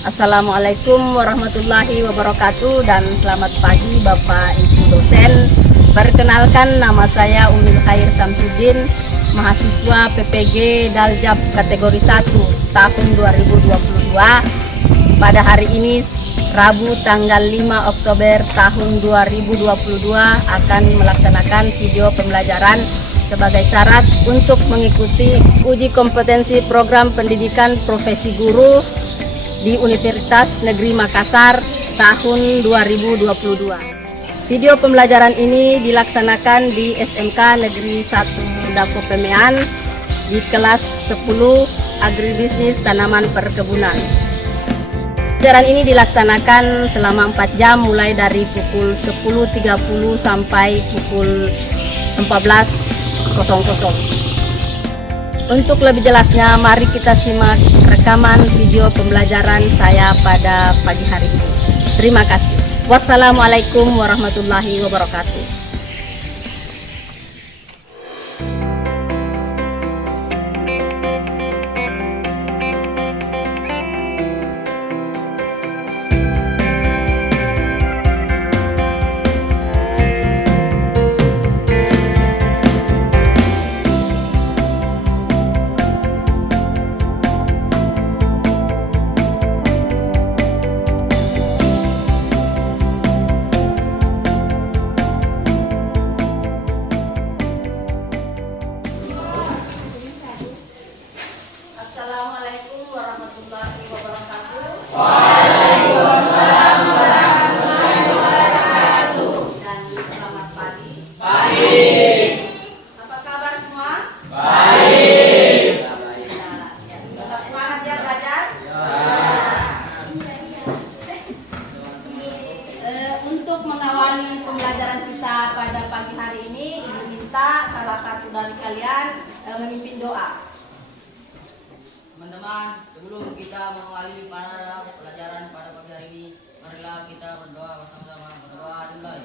Assalamualaikum warahmatullahi wabarakatuh dan selamat pagi Bapak Ibu dosen. Perkenalkan, nama saya Umil Khair Samsudin, mahasiswa PPG Daljab kategori 1 tahun 2022. Pada hari ini Rabu tanggal 5 Oktober tahun 2022 akan melaksanakan video pembelajaran sebagai syarat untuk mengikuti uji kompetensi program pendidikan profesi guru di Universitas Negeri Makassar tahun 2022. Video pembelajaran ini dilaksanakan di SMK Negeri 1 Dapo Pemean di kelas 10 Agribisnis Tanaman Perkebunan. Pembelajaran ini dilaksanakan selama 4 jam mulai dari pukul 10.30 sampai pukul 14.00. Untuk lebih jelasnya, mari kita simak rekaman video pembelajaran saya pada pagi hari ini. Terima kasih. Wassalamualaikum warahmatullahi wabarakatuh. Assalamualaikum warahmatullahi wabarakatuh. Waalaikumsalam warahmatullahi wabarakatuh. Dan selamat pagi. Baik. Apa kabar semua? Baik. Tetap semangat ya belajar. Untuk mengawali pembelajaran kita pada pagi hari ini, Ibu minta salah satu dari kalian memimpin doa. Teman-teman, sebelum kita mengawali pada pelajaran pada pagi hari ini, marilah kita berdoa bersama-sama. Berdoa dimulai.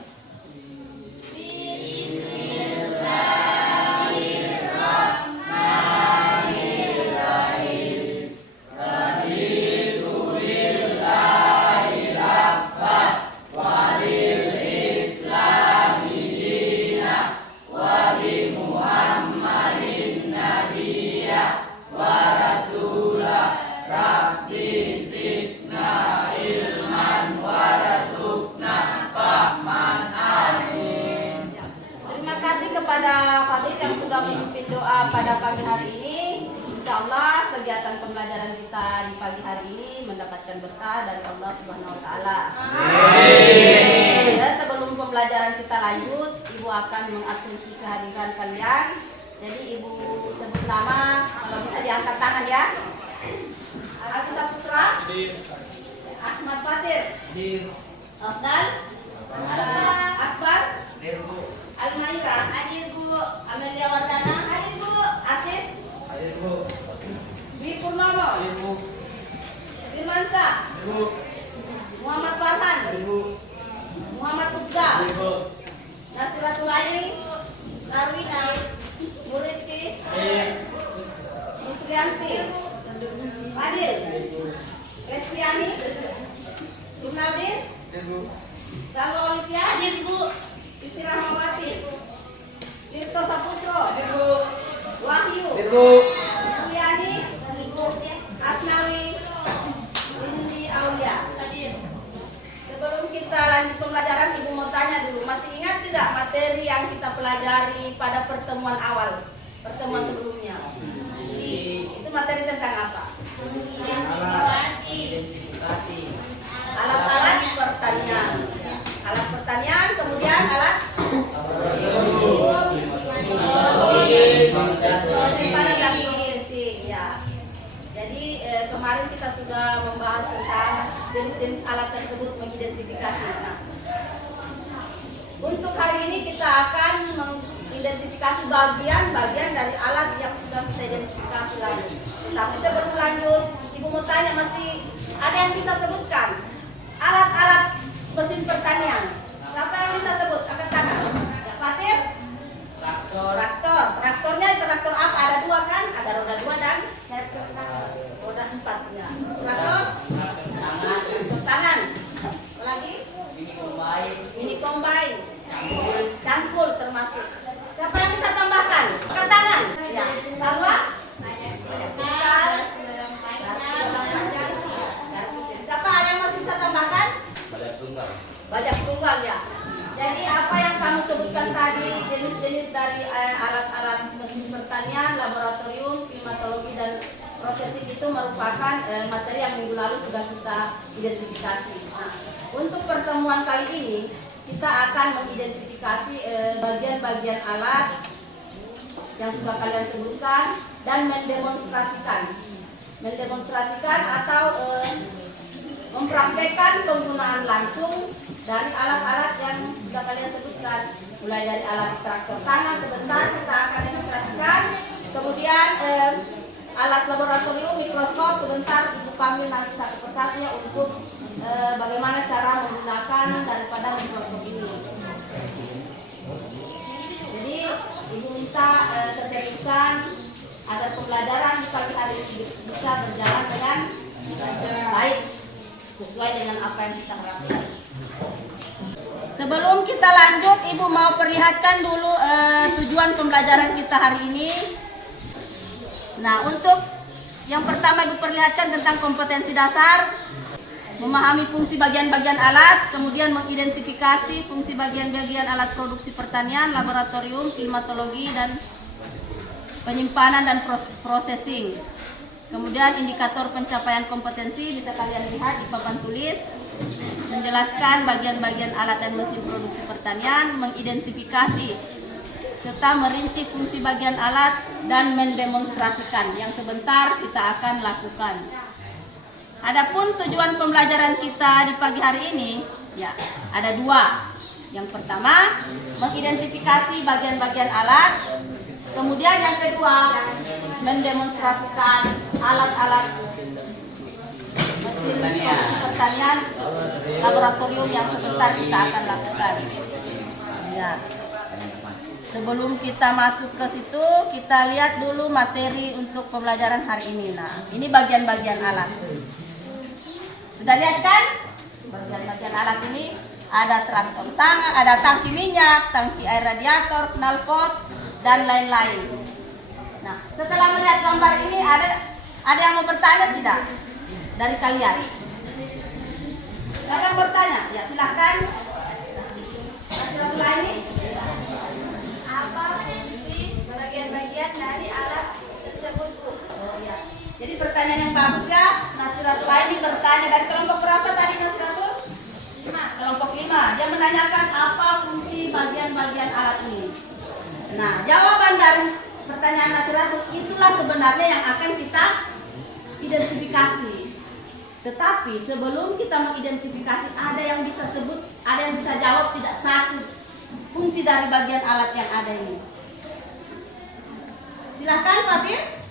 Kepada Fadil yang sudah memimpin doa pada pagi hari ini, insya Allah kegiatan pembelajaran kita di pagi hari ini mendapatkan berkah dari Allah Subhanahu Wa Taala. Dan sebelum pembelajaran kita lanjut, Ibu akan mengabsensi kehadiran kalian. Jadi Ibu sebut nama, kalau bisa diangkat tangan ya. Agus Saputra, Ahmad Fatir, Afdan, Akbar, Almaira, hadir Bu. Amelia Wardana, hadir Bu. Asis, hadir Bu. Dwi Purnomo, hadir Bu. Firmansyah, hadir Bu. Muhammad Farhan, hadir Bu. Muhammad Ubda, hadir Bu. Nasiratul Aini, Narwina, Nurizki, Muslianti, Fadil, Restriani, Tunaldin, hadir Bu. Salwa Olivia, hadir Bu. Siti Rahmawati, Tirto Saputro, hadir Bu. Wahyu, hadir Bu. Suliani, hadir Bu. Asnawi, Indi Aulia, hadir. Sebelum kita lanjut pembelajaran, Ibu mau tanya dulu, masih ingat tidak materi yang kita pelajari pada pertemuan awal, pertemuan sebelumnya? Itu materi tentang apa? Identifikasi. Alat-alat pertanian. Alat pertanian, kemudian alat simpanan dan processing ya. Jadi kemarin kita sudah membahas tentang jenis-jenis alat tersebut, mengidentifikasi. Nah, untuk hari ini kita akan mengidentifikasi bagian-bagian dari alat yang sudah kita identifikasi lalu. Tapi sebelum lanjut, Ibu mau tanya, masih ada yang bisa sebutkan alat-alat mesin pertanian? Siapa yang bisa sebut? Angkat tangan. Ya, Fatir? Traktor. Traktornya traktor apa? Ada dua kan? Ada roda 2 dan roda 4 ya. Traktor kamu sebutkan tadi jenis-jenis dari alat-alat mesin pertanian, laboratorium, klimatologi dan prosesing itu merupakan materi yang minggu lalu sudah kita identifikasi. Nah, untuk pertemuan kali ini kita akan mengidentifikasi bagian-bagian alat yang sudah kalian sebutkan dan mendemonstrasikan atau mempraktekkan penggunaan langsung dari alat-alat yang sudah kalian sebutkan, mulai dari alat traktor tangan sebentar kita akan demonstrasikan, kemudian alat laboratorium, mikroskop sebentar Ibu panggil nanti satu persatu ya untuk bagaimana cara menggunakan daripada mikroskop ini. Jadi Ibu minta keseriusan agar pembelajaran di pagi hari ini bisa berjalan dengan baik sesuai dengan apa yang kita harapkan. Sebelum kita lanjut, Ibu mau perlihatkan dulu tujuan pembelajaran kita hari ini. Nah, untuk yang pertama Ibu perlihatkan tentang kompetensi dasar, memahami fungsi bagian-bagian alat, kemudian mengidentifikasi fungsi bagian-bagian alat produksi pertanian, laboratorium, klimatologi, dan penyimpanan dan processing. Kemudian indikator pencapaian kompetensi bisa kalian lihat di papan tulis, menjelaskan bagian-bagian alat dan mesin produksi pertanian, mengidentifikasi serta merinci fungsi bagian alat dan mendemonstrasikan yang sebentar kita akan lakukan. Adapun tujuan pembelajaran kita di pagi hari ini ya ada dua. Yang pertama mengidentifikasi bagian-bagian alat, kemudian yang kedua mendemonstrasikan alat-alat mesin produksi pertanian laboratorium yang sebentar kita akan lakukan. Ya. Sebelum kita masuk ke situ, kita lihat dulu materi untuk pembelajaran hari ini. Nah, ini bagian-bagian alat. Sudah lihat kan? Bagian-bagian alat ini ada traktor tangan, ada tangki minyak, tangki air radiator, knalpot, dan lain-lain. Nah, setelah melihat gambar ini ada yang mau bertanya tidak dari kalian? Silakan bertanya. Ya, silakan. Silaturahmi. Apa fungsi bagian-bagian dari alat tersebut, Bu? Oh ya. Jadi pertanyaan yang bagus ya. Nasiratul ini bertanya dari kelompok berapa tadi Nasiratul? 5. Kelompok 5. Dia menanyakan apa fungsi bagian-bagian alat ini. Nah, jawaban dari pertanyaan Nasiratul itulah sebenarnya yang akan kita identifikasi. Tetapi sebelum kita mengidentifikasi, ada yang bisa sebut, ada yang bisa jawab tidak satu fungsi dari bagian alat yang ada ini. Silahkan Fatir.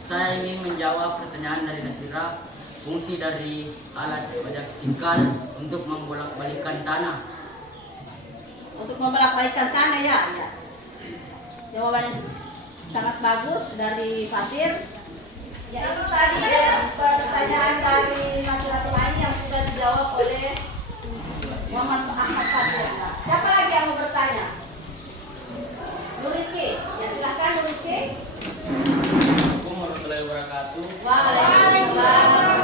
Saya ingin menjawab pertanyaan dari Nasira. Fungsi dari alat bajak sikal untuk membolak-balikan tanah. Untuk membolak-balikan tanah ya. Jawabannya sangat bagus dari Fatir. Ya itu tadi pertanyaan dari Nasiratul Aini yang sudah dijawab oleh Muhammad Ahmad Fatir. Siapa lagi yang mau bertanya? Nuriski. Ya silakan Nuriski. Assalamualaikum warahmatullahi wabarakatuh. Waalaikumsalam.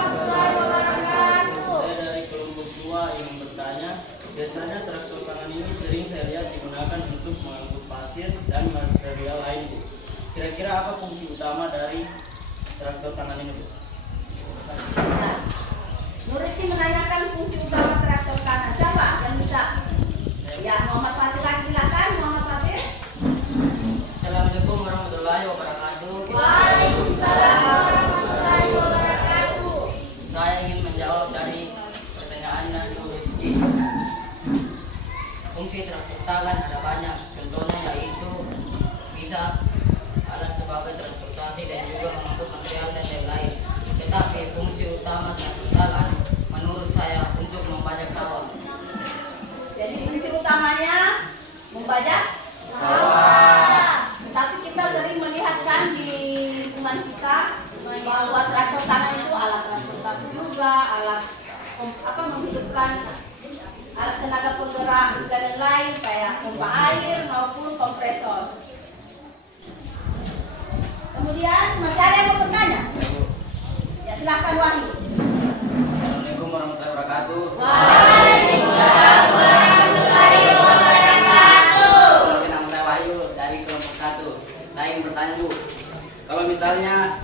Saya dari kelompok 2 yang bertanya, biasanya traktor tangan ini sering saya lihat digunakan untuk mengangkut pasir dan material lain, Bu. Kira-kira apa fungsi utama dari traktor tangan ini, Bu? Nah, Nuriski menanyakan fungsi utama traktor kanan. Siapa yang bisa? Ya Muhammad Fatir lagi, silakan Muhammad Fatir. Assalamualaikum warahmatullahi wabarakatuh. Waalaikumsalam warahmatullahi wabarakatuh. Saya ingin menjawab dari pertanyaan dari Rizky. Fungsi traktor tangan ada banyak. Contohnya yaitu bisa alat sebagai transportasi dan juga mengangkut material dan lain-lain. Tetapi fungsi utama traktor tangan menurut saya untuk membajak sawah. Jadi fungsi utamanya membajak sawah. Tetapi kita sering melihatkan di lingkungan kita bahwa traktor tangan itu alat transportasi juga, alat menghidupkan alat tenaga penggerak dan lain-lain kayak pompa air maupun kompresor. Kemudian masih ada yang mau bertanya? Ya silakan Wahyu. Assalamualaikum warahmatullahi wabarakatuh. Waalaikumsalam. misalnya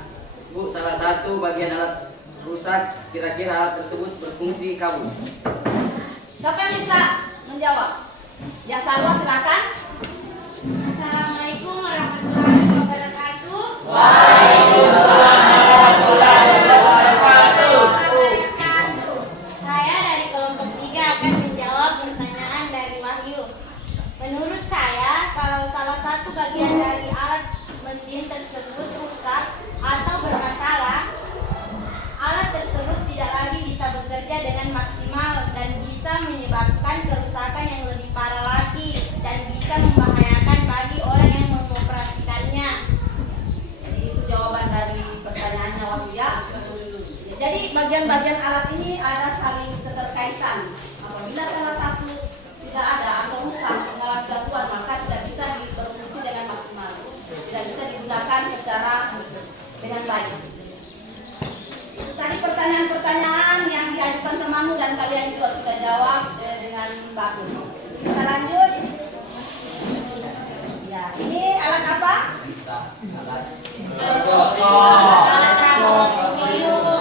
Bu, salah satu bagian alat rusak, kira-kira alat tersebut berfungsi kabur. Siapa yang bisa menjawab? Ya, Salwa silakan. Assalamualaikum warahmatullahi wabarakatuh. Saya dari kelompok 3 akan menjawab pertanyaan dari Wahyu. Menurut saya, kalau salah satu bagian dari alat mesin tersebut rusak atau bermasalah, alat tersebut tidak lagi bisa bekerja dengan maksimal dan bisa menyebabkan kerusakan yang lebih parah lagi dan bisa membahayakan bagi orang yang mengoperasikannya. Jadi itu jawaban dari pertanyaannya Wahyu ya. Jadi bagian-bagian alat ini ada saling keterkaitan. Apabila salah satu tidak ada atau rusak mengalami gangguan, maka tidak bisa berfungsi dengan maksimal, tidak bisa digunakan secara dengan baik. Itu tadi pertanyaan-pertanyaan yang diajukan temanmu dan kalian juga sudah jawab dengan bagus. Kita lanjut. Ya, ini alat apa? Alat rambut puyuh,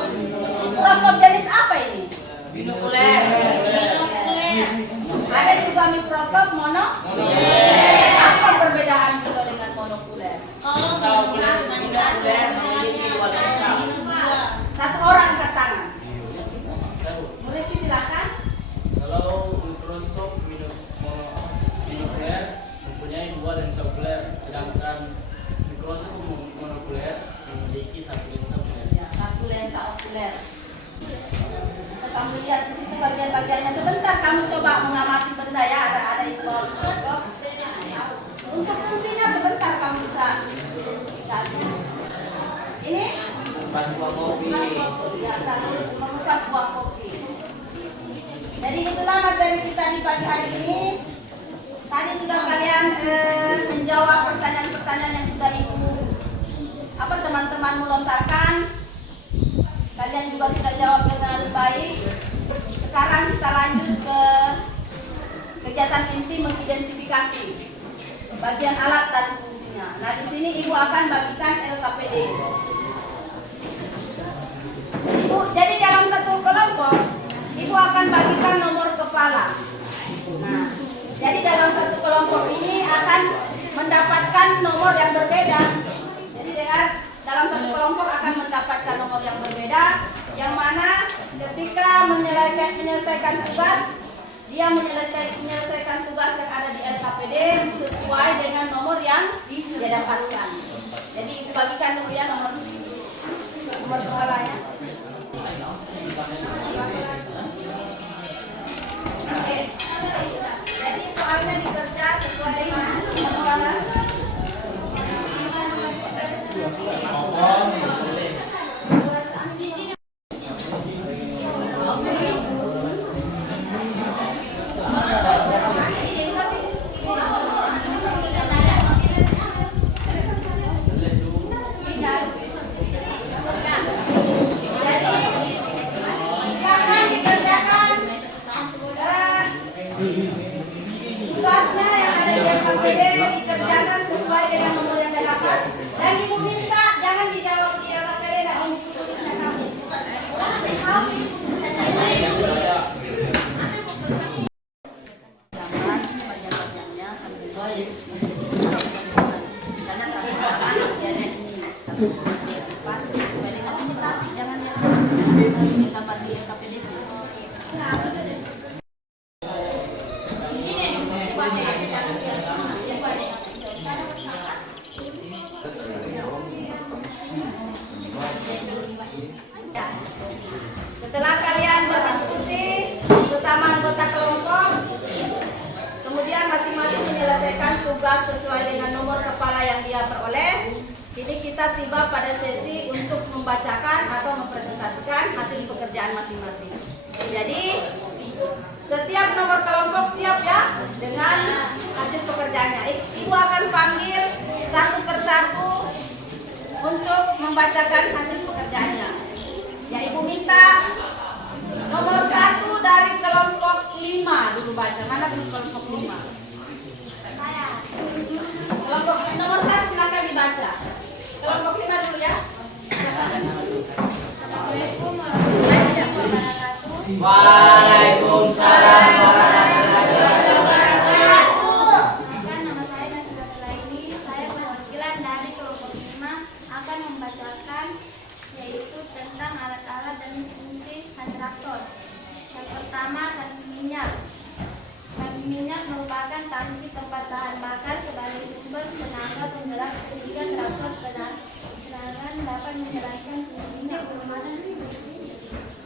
Mikroskop jenis apa ini? Binokuler. binokuler, Ada juga mikroskop Apa perbedaan bilo dengan monokuler? kalau binokuler Binokuler memiliki dua lensa. Satu orang angkat tangan. Murti silakan. Kalau mikroskop binokuler mempunyai dua lensa okuler, sedangkan mikroskop monokuler memiliki satu lensa okuler. Ya, satu lensa okuler. Kamu lihat di situ bagian-bagiannya. Sebentar kamu coba mengamati benda ya. Ada di bawah mikroskop. Untuk fungsinya sebentar kamu bisa identifikasi. Ini Pas buah kopi. ya, satu mengupas buah kopi. Jadi itulah materi kita di pagi hari ini. Tadi sudah kalian menjawab pertanyaan-pertanyaan yang sudah ibu teman-temanmu lontarkan. Kalian juga sudah jawab dengan baik. Sekarang kita lanjut ke kegiatan inti mengidentifikasi bagian alat dan fungsinya. Nah, di sini ibu akan bagikan LKPD. Ibu, jadi dalam satu kelompok, ibu akan bagikan nomor kepala. Nah, jadi dalam satu kelompok ini akan mendapatkan nomor yang berbeda. Jadi dalam satu kelompok akan mendapatkan nomor yang berbeda, yang mana ketika menyelesaikan tugas, dia menyelesaikan tugas yang ada di LKPD sesuai dengan nomor yang dia dapatkan. Jadi ibu bagikan dulu ya nomor kepala ya. Oke. Jadi soalnya dikerja sesuai dengan nomor. Silakan dikerjakan tugasnya yang ada di LKPD, dikerjakan sesuai dengan nomor yang didapat. Dan ibu minta jangan dijawab di LKPD dan ibu tulisnya kamu. Bagian-bagiannya misalnya transparan bagiannya ini satu depan sesuai dengan ini, tapi jangan lihat gambar di LKPD. Ya. Setelah kalian berdiskusi bersama anggota kelompok, kemudian masing-masing menyelesaikan tugas sesuai dengan nomor kepala yang dia peroleh. Kini kita tiba pada sesi untuk membacakan atau mempresentasikan hasil pekerjaan masing-masing. Jadi setiap nomor kelompok siap ya dengan hasil pekerjaannya. Ibu akan panggil satu persatu untuk membacakan hasil pekerjaannya. Ya, ibu minta nomor 1 dari kelompok 5 dulu baca. Mana dulu kelompok 5? Kelompok nomor 1 silakan dibaca. Kelompok 5 dulu ya. warahmatullahi wabarakatuh. Waalaikumsalam warahmatullahi wabarakatuh. Perkenalkan, nama saya Nasira Laini. Saya perwakilan dari kelompok 5 akan membacakan yaitu tentang alat-alat dan fungsi hand traktor. Yang pertama, tangki minyak. Tangki minyak merupakan tangki tempat bahan bakar sebagai sumber tenaga penggerak sehingga traktor kendaraan dapat menjalankan fungsinya.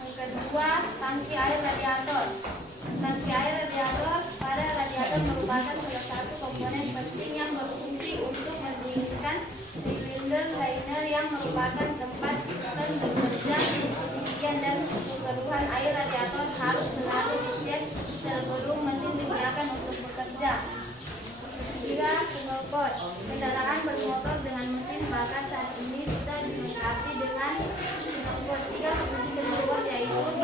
Yang kedua, tangki air radiator. Tangki air radiator pada radiator merupakan salah satu komponen penting yang berfungsi untuk mendinginkan silinder liner yang merupakan tempat piston bekerja. Demikian dan keseluruhan air radiator harus selalu dicek sebelum mesin digunakan untuk bekerja. Ketiga, knalpot. Kendaraan bermotor dengan mesin bakar saat ini bisa dilengkapi dengan knalpot. 3 fungsi knalpot yaitu 1.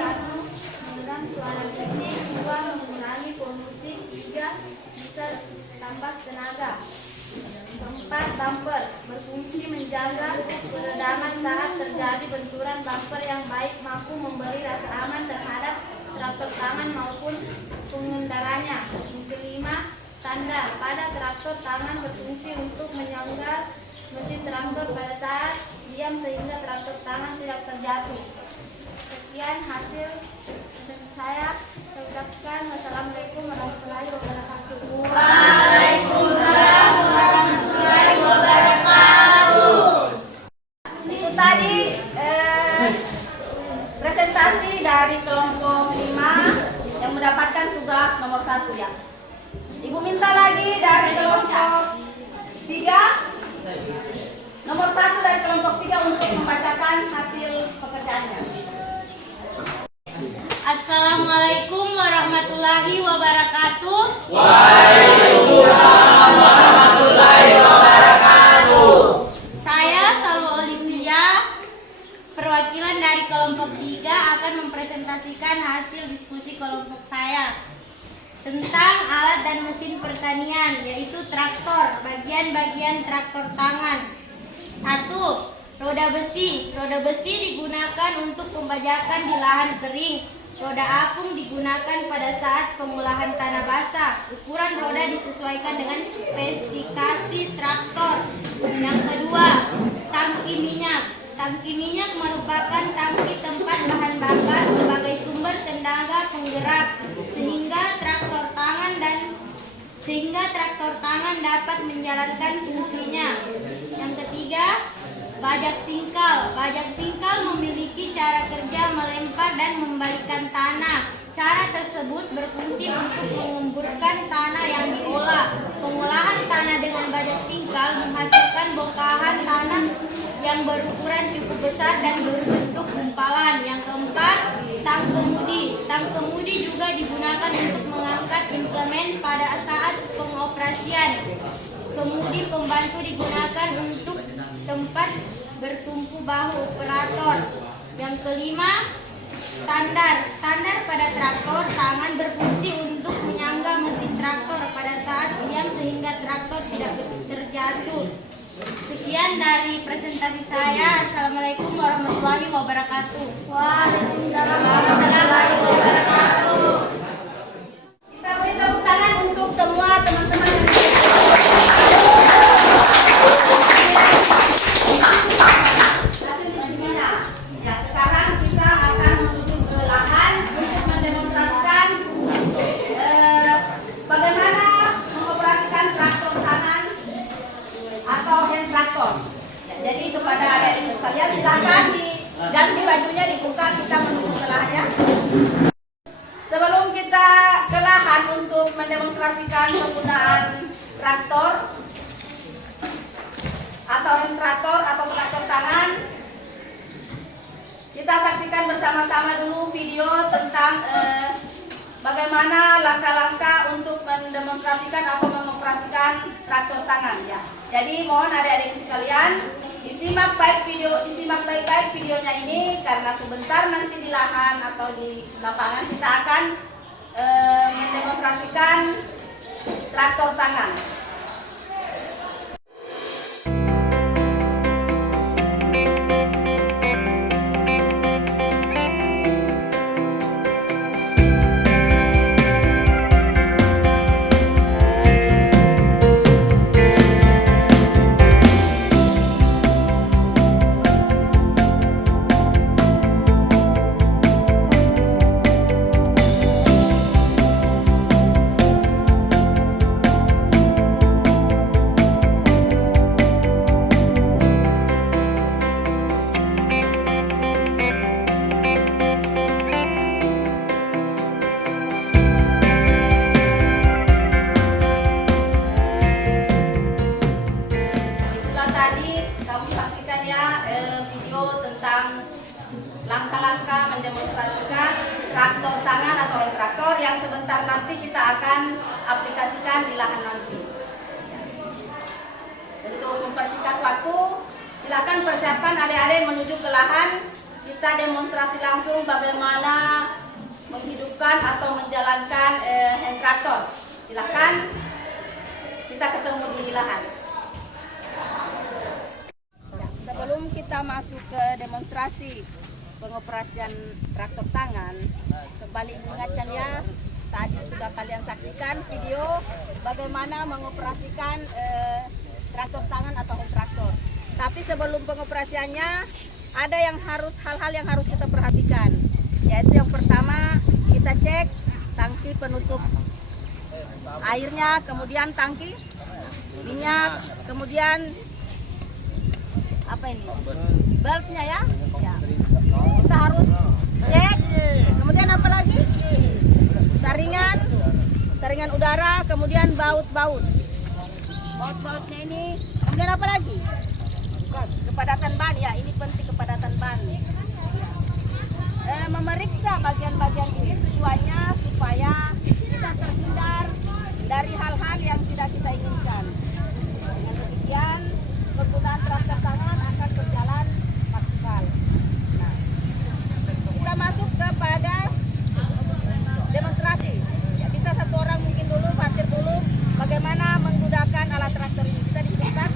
Meredam suara bising, 2. Mengurangi polusi, 3. Bisa tambah tenaga. 4. Bumper berfungsi menjaga peredaman saat terjadi benturan. Bumper yang baik mampu memberi rasa aman terhadap traktor tangan maupun pengendaranya. Yang kelima, standar pada traktor tangan berfungsi untuk menyangga mesin traktor pada saat diam sehingga traktor tangan tidak terjatuh. Sekian hasil saya ucapkan. Wassalamualaikum warahmatullahi wabarakatuh. Waalaikumsalam warahmatullahi wabarakatuh. Itu tadi presentasi dari kelompok 5 yang mendapatkan tugas nomor 1 ya. Ibu minta lagi dari kelompok 3, nomor 1 dari kelompok 3 untuk membacakan hasil pekerjaannya. Assalamualaikum warahmatullahi wabarakatuh. Waalaikumsalam warahmatullahi wabarakatuh. Saya Salwa Olimpia, perwakilan dari kelompok 3 akan mempresentasikan hasil diskusi kelompok saya tentang alat dan mesin pertanian, yaitu traktor, bagian-bagian traktor tangan. 1. Roda besi. Roda besi digunakan untuk pembajakan di lahan kering. Roda apung digunakan pada saat pengolahan tanah basah. Ukuran roda disesuaikan dengan spesifikasi traktor. Yang kedua, tangki minyak. Tangki minyak merupakan tangki tempat bahan bakar sebagai sumber tenaga penggerak sehingga traktor tangan dapat menjalankan fungsinya. Yang ketiga, bajak singkal. Bajak singkal memiliki cara kerja melempar dan membalikkan tanah. Cara tersebut berfungsi untuk mengemburkan tanah yang diolah. Pengolahan tanah dengan bajak singkal menghasilkan bongkahan tanah yang berukuran cukup besar dan berbentuk gumpalan. Yang keempat, stang kemudi. Stang kemudi juga digunakan untuk mengangkat implemen pada saat pengoperasian. Kemudi pembantu digunakan untuk tempat bertumpu bahu operator. Yang kelima, standar. Standar pada traktor tangan berfungsi untuk menyangga mesin traktor pada saat diam sehingga traktor tidak terjatuh. Sekian dari presentasi saya. Assalamualaikum warahmatullahi wabarakatuh. Waalaikumsalam warahmatullahi wabarakatuh. Kita beri tepuk tangan untuk semua teman-teman yang hasil diskusinya. Ya, sekarang kita akan menuju ke lahan untuk mendemonstrasikan bagaimana mengoperasikan traktor tangan atau hand traktor. Ya, jadi kepada adik-adik sekalian silakan diganti bajunya, dibuka, kita menuju ke lahannya. Sebelum kita ke lahan untuk mendemonstrasikan penggunaan traktor atau hand traktor atau traktor tangan, kita saksikan bersama-sama dulu video tentang bagaimana langkah-langkah untuk mendemonstrasikan atau mengoperasikan traktor tangan ya. Jadi mohon adik-adik sekalian disimak baik-baik videonya ini, karena sebentar nanti di lahan atau di lapangan kita akan mendemonstrasikan traktor tangan. rangka mendemonstrasikan traktor tangan atau hand traktor yang sebentar nanti kita akan aplikasikan di lahan nanti. Untuk mempersingkat waktu, silakan persiapkan adik-adik menuju ke lahan. Kita demonstrasi langsung bagaimana menghidupkan atau menjalankan hand traktor. Silakan kita ketemu di lahan. Sebelum kita masuk ke demonstrasi pengoperasian traktor tangan, kembali mengingatkan ya, tadi sudah kalian saksikan video bagaimana mengoperasikan traktor tangan atau hand traktor. Tapi sebelum pengoperasiannya ada hal-hal yang harus kita perhatikan, yaitu yang pertama kita cek tangki penutup airnya, kemudian tangki minyak, kemudian apa ini, bulbnya ya. Kita harus cek. Kemudian apa lagi? Saringan udara, kemudian baut-bautnya ini. Kemudian apa lagi? Kepadatan ban ya, ini penting, kepadatan ban. Memeriksa bagian-bagian ini tujuannya supaya kita terhindar dari hal-hal yang tidak kita inginkan. Dengan demikian, penggunaan traktor tangan akan berjalan maksimal. Nah, kita masuk kepada demonstrasi. Ya, bisa satu orang mungkin dulu parkir dulu bagaimana menggunakan alat traktor ini. Bisa disebutkan?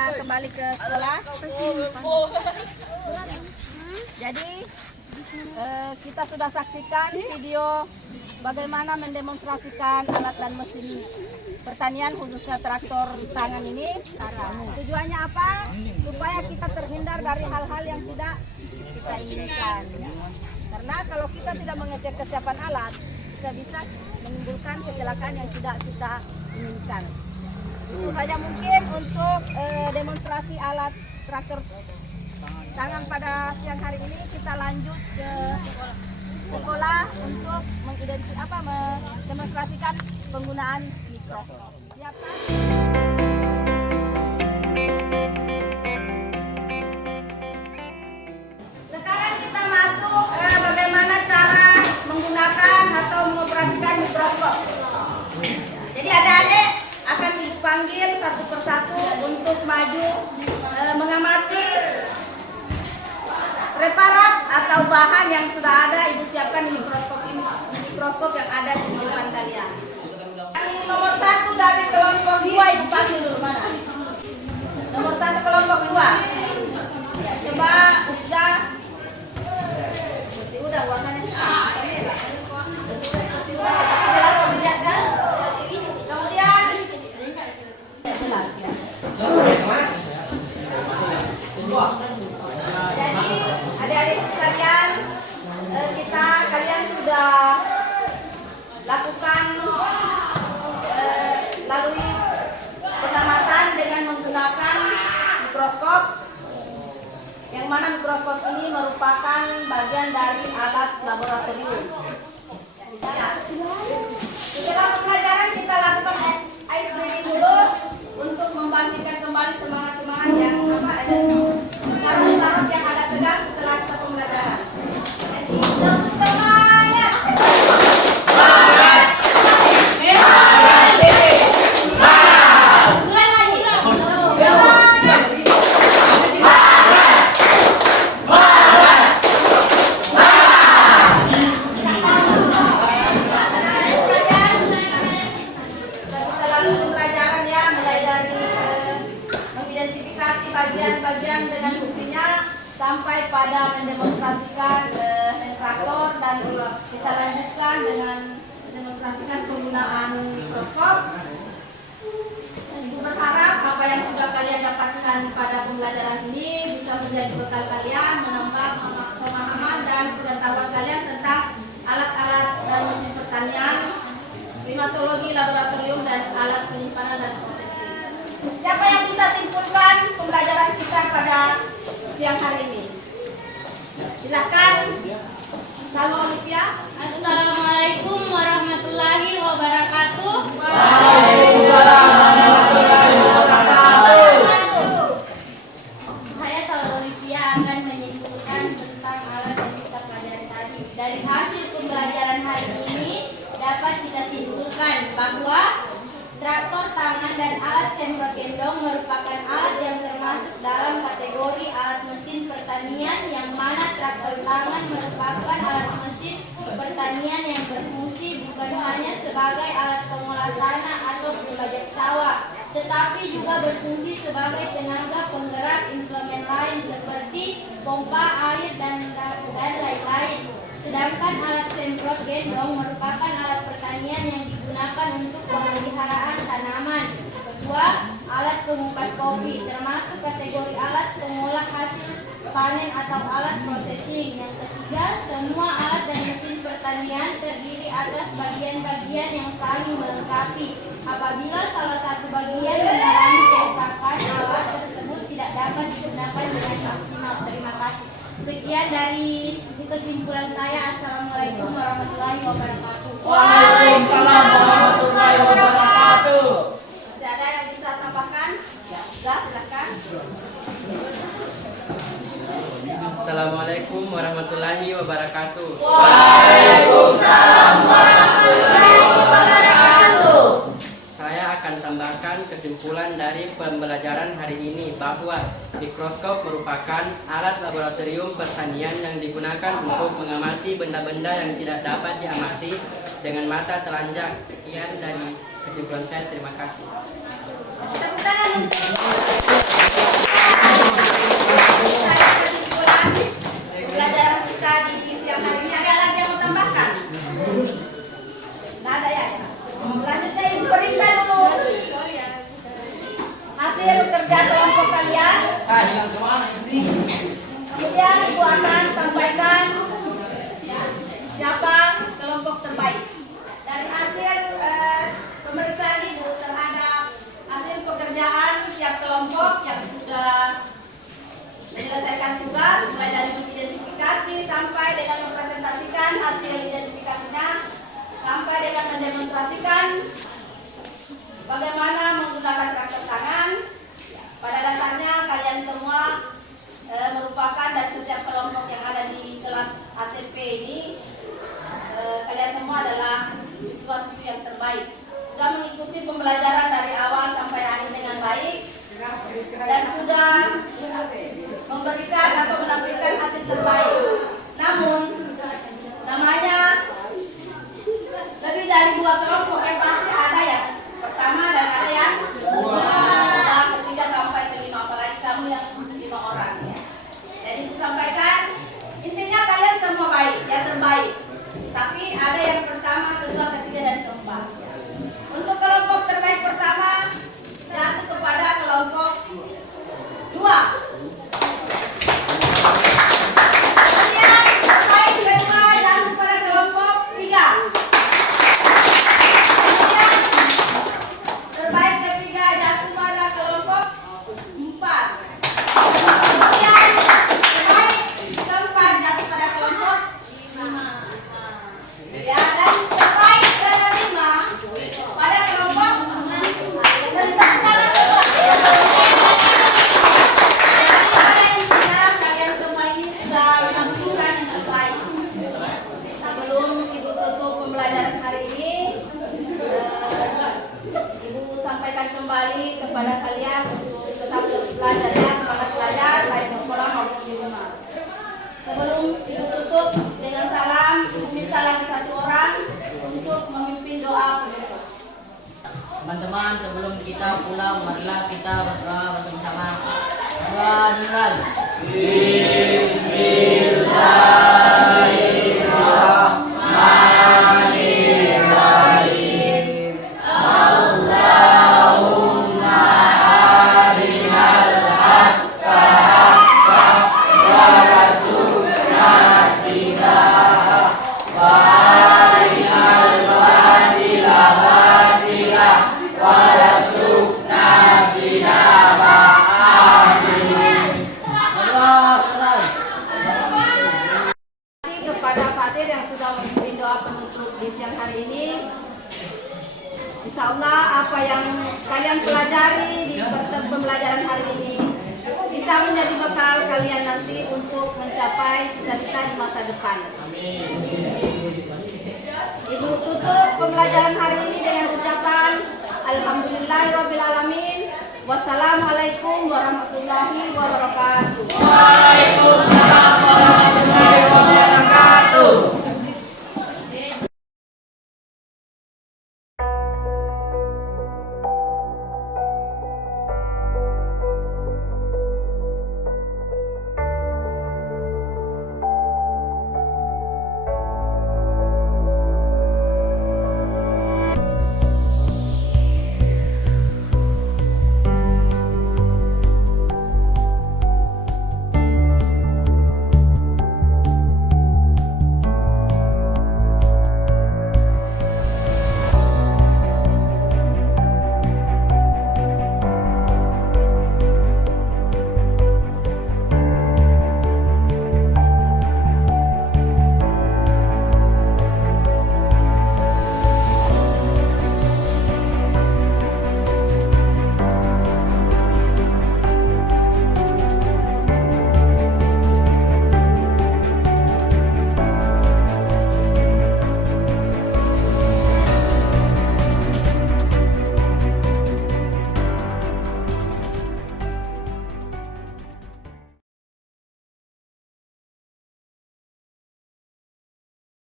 Kembali ke sekolah. Jadi kita sudah saksikan video bagaimana mendemonstrasikan alat dan mesin pertanian khususnya traktor tangan ini. Tujuannya apa? Supaya kita terhindar dari hal-hal yang tidak kita inginkan. Karena kalau kita tidak mengecek kesiapan alat, bisa menimbulkan kecelakaan yang tidak kita inginkan. Itu saja mungkin untuk demonstrasi alat traktor tangan pada siang hari ini. Kita lanjut ke sekolah untuk mendemonstrasikan penggunaan mikroskop. Siapa? Sekarang kita masuk bagaimana cara menggunakan atau mengoperasikan mikroskop. Jadi adik-adik akan ibu panggil satu persatu untuk maju mengamati preparat atau bahan yang sudah ada. Ibu siapkan di mikroskop yang ada di depan kalian. Nomor 1 dari kelompok 2 ibu panggil dulu, mana? Nomor 1 kelompok 2. Ya, coba Ukza. Udah uangannya. Jelas melihat kan? Kemudian jadi adik-adik sekalian, kalian sudah lakukan lalui pengamatan dengan menggunakan mikroskop, yang mana mikroskop ini merupakan bagian dari alat laboratorium. Setelah pembelajaran kita lakukan ice breathing dulu untuk membangkitkan kembali semangat-semangat yang saraf-saraf yang ada tegang setelah kita pembelajaran. Jadi semangat. bagian-bagian dengan fungsinya sampai pada mendemonstrasikan traktor, dan kita lanjutkan dengan mendemonstrasikan penggunaan mikroskop. Ibu berharap apa yang sudah kalian dapatkan pada pembelajaran ini bisa menjadi bekal kalian menambah pemahaman dan pengetahuan kalian tentang alat-alat dan mesin pertanian, klimatologi, laboratorium, dan alat penyimpanan dan prosesing. Siapa yang bisa simpulkan pembelajaran kita pada siang hari ini? Silakan, Salma Olivia. Assalamualaikum warahmatullahi wabarakatuh. Saya Salma Olivia akan menyimpulkan tentang alat yang kita pelajari tadi. Dari hasil pembelajaran hari ini dapat kita simpulkan bahwa traktor tangan dan alat semprot gendong merupakan alat yang termasuk dalam kategori alat mesin pertanian, yang mana traktor tangan merupakan alat mesin pertanian yang berfungsi bukan hanya sebagai alat pengolah tanah atau pembajak sawah, tetapi juga berfungsi sebagai tenaga penggerak implemen lain seperti pompa air dan lain-lain. Sedangkan alat semprot gendong merupakan alat pertanian yang digunakan untuk pemeliharaan tanaman. Kedua, alat pengupas kopi termasuk kategori alat pengolah hasil panen atau alat processing. Yang ketiga, semua alat dan mesin pertanian terdiri atas bagian-bagian yang saling melengkapi. Apabila salah satu bagian mengalami kerusakan, alat tersebut tidak dapat digunakan dengan maksimal. Terima kasih. Sekian dari kesimpulan saya. Assalamualaikum warahmatullahi wabarakatuh. Waalaikumsalam warahmatullahi wabarakatuh. Masih ada yang bisa tambahkan? Ya, silakan. Assalamualaikum warahmatullahi wabarakatuh. Waalaikumsalam warahmatullahi wabarakatuh. Saya akan tambahkan kesimpulan dari pembelajaran hari ini bahwa mikroskop merupakan alat laboratorium pertanian yang digunakan untuk mengamati benda-benda yang tidak dapat diamati dengan mata telanjang. Sekian dari kesimpulan saya. Terima kasih. Tepuk tangan untuk kesimpulan pembelajaran kita di siang hari ini. Ada lagi yang mau tambahkan? Nggak ada ya? Selanjutnya Ibu periksa dulu hasil kerja kelompok kalian. Kemudian Ibu akan sampaikan siapa kelompok terbaik. Dari hasil pemeriksaan Ibu terhadap hasil pekerjaan tiap kelompok yang sudah menyelesaikan tugas, mulai dari mengidentifikasi sampai dengan mempresentasikan hasil identifikasinya, sampai dengan mendemonstrasikan bagaimana menggunakan traktor tangan. Pada dasarnya kalian semua merupakan, dan setiap kelompok yang ada di kelas ATP ini, kalian semua adalah siswa-siswi yang terbaik. Sudah mengikuti pembelajaran dari awal sampai akhir dengan baik, dan sudah memberikan atau menampilkan hasil terbaik. Namun namanya lebih dari 2 kelompok, pasti ada yang pertama dan ada yang kedua, ketiga sampai kelima, apalagi kamu yang 5 orang ya. Jadi Ibu sampaikan, intinya kalian semua baik, ya terbaik. Tapi ada yang pertama, kedua, ketiga, dan keempat. Untuk kelompok terbaik pertama jatuh kepada kelompok 2. Kemudian terbaik kedua jatuh pada kelompok 3. Kemudian terbaik ketiga jatuh pada kelompok 4. Kemudian terbaik keempat jatuh pada kelompok 5. Ya, dan terbaik kelima pada kelompok 6. Beri tepuk tangan semua. Kalian semua ini sudah menampilkan yang terbaik. Sebelum Ibu tutup pembelajaran hari ini, Ibu sampaikan kembali kepada kalian untuk tetap belajar, ya, semangat belajar baik di sekolah maupun di rumah. Sebelum Ibu tutup dengan salam, Ibu minta lagi 1 orang untuk memimpin doa penutup. Teman-teman, sebelum kita pulang, marilah kita berdoa bersama-sama. Dua, dimulai. Kepada Fatir yang sudah memimpin doa penutup di siang hari ini. Insya Allah apa yang kalian pelajari di pembelajaran hari ini bisa menjadi bekal kalian nanti untuk mencapai cita-cita di masa depan. Ibu tutup pembelajaran hari ini dengan ucapan Alhamdulillahirrabbilalamin. Wassalamualaikum warahmatullahi wabarakatuh. Waalaikumsalam warahmatullahi wabarakatuh.